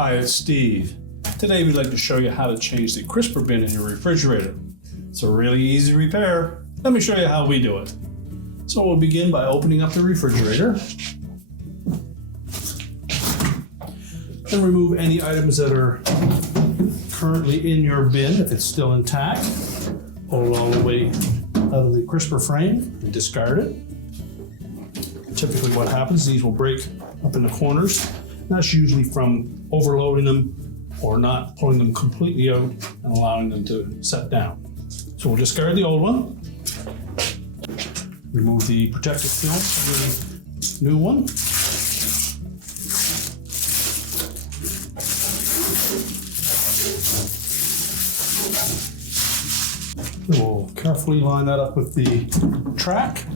Hi, it's Steve. Today we'd like to show you how to change the crisper bin in your refrigerator. It's a really easy repair. Let me show you how we do it. So we'll begin by opening up the refrigerator and remove any items that are currently in your bin if it's still intact. Pull it all the way out of the crisper frame and discard it. Typically what happens, these will break up in the corners. That's usually from overloading them or not pulling them completely out and allowing them to set down. So we'll discard the old one. Remove the protective film from the new one. We'll carefully line that up with the track.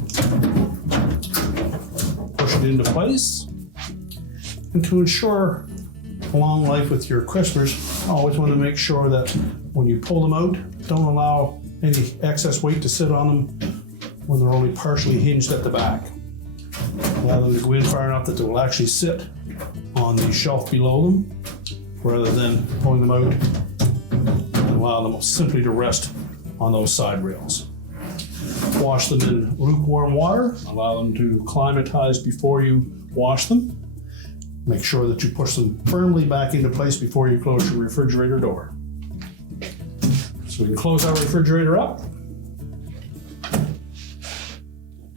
Push it into place. And to ensure a long life with your crispers, I always want to make sure that when you pull them out, don't allow any excess weight to sit on them when they're only partially hinged at the back. Allow them to go in far enough that they will actually sit on the shelf below them, rather than pulling them out and allow them simply to rest on those side rails. Wash them in lukewarm water. Allow them to climatize before you wash them. Make sure that you push them firmly back into place before you close your refrigerator door. So we can close our refrigerator up,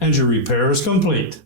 and your repair is complete.